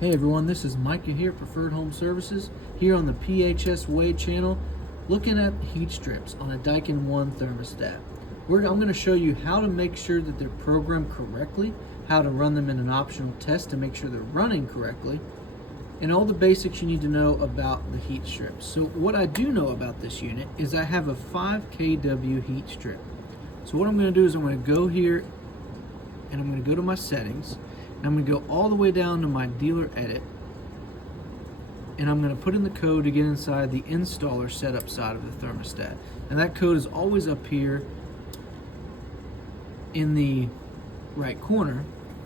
Hey everyone, this is Micah here, Preferred Home Services, here on the PHS Way channel, looking at heat strips on a Daikin 1 thermostat. I'm going to show you how to make sure that they're programmed correctly, how to run them in an optional test to make sure they're running correctly, and all the basics you need to know about the heat strips. So what I do know about this unit is I have a 5 kW heat strip. So what I'm going to do is I'm going to go here and I'm going to go to my settings. I'm going to go all the way down to my dealer edit, and I'm going to put in the code to get inside the installer setup side of the thermostat. And that code is always up here in the right corner.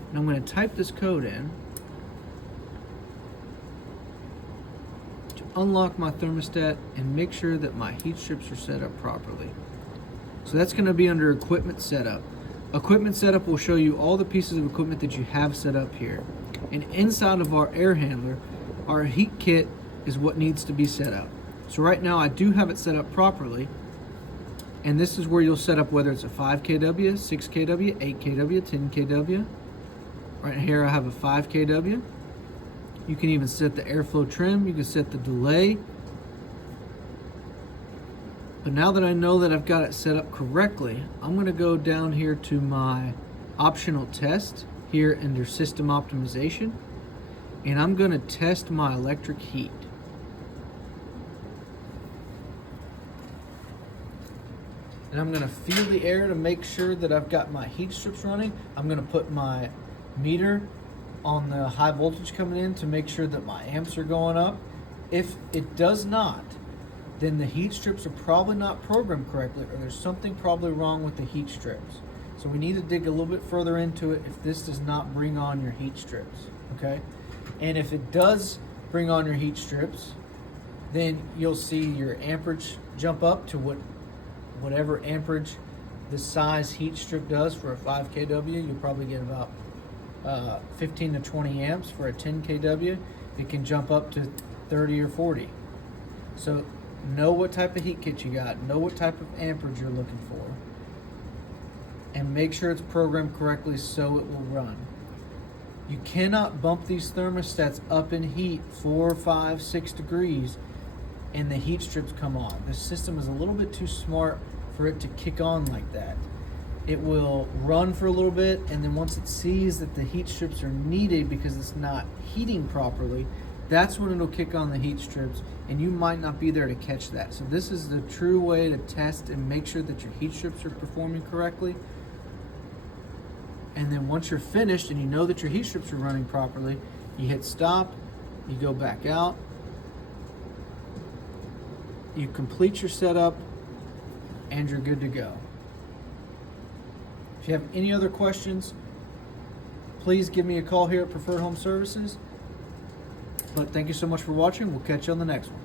And I'm going to type this code in to unlock my thermostat and make sure that my heat strips are set up properly. So that's going to be under equipment setup. Equipment setup will show you all the pieces of equipment that you have set up here. And inside of our air handler, our heat kit is what needs to be set up. So right now I do have it set up properly. And this is where you'll set up whether it's a 5 kW, 6 kW, 8 kW, 10 kW. Right here I have a 5 kW. You can even set the airflow trim, you can set the delay. But now that I know that I've got it set up correctly, I'm going to go down here to my optional test here under system optimization, and I'm going to test my electric heat. And I'm going to feel the air to make sure that I've got my heat strips running. I'm going to put my meter on the high voltage coming in to make sure that my amps are going up. If it does not, then the heat strips are probably not programmed correctly, or there's something probably wrong with the heat strips. So we need to dig a little bit further into it if this does not bring on your heat strips, okay? And if it does bring on your heat strips, then you'll see your amperage jump up to whatever amperage the size heat strip does for a 5 kW. You'll probably get about 15 to 20 amps. For a 10 kW, it can jump up to 30 or 40. So know what type of heat kit you got, know what type of amperage you're looking for, and make sure it's programmed correctly so it will run. You cannot bump these thermostats up in heat 4, 5, 6 degrees and the heat strips come on. The system is a little bit too smart for it to kick on like that. It will run for a little bit, and then once it sees that the heat strips are needed because it's not heating properly, that's when it'll kick on the heat strips, and you might not be there to catch that. So this is the true way to test and make sure that your heat strips are performing correctly. And then once you're finished and you know that your heat strips are running properly, you hit stop, you go back out, you complete your setup, and you're good to go. If you have any other questions, please give me a call here at Preferred Home Services. But thank you so much for watching. We'll catch you on the next one.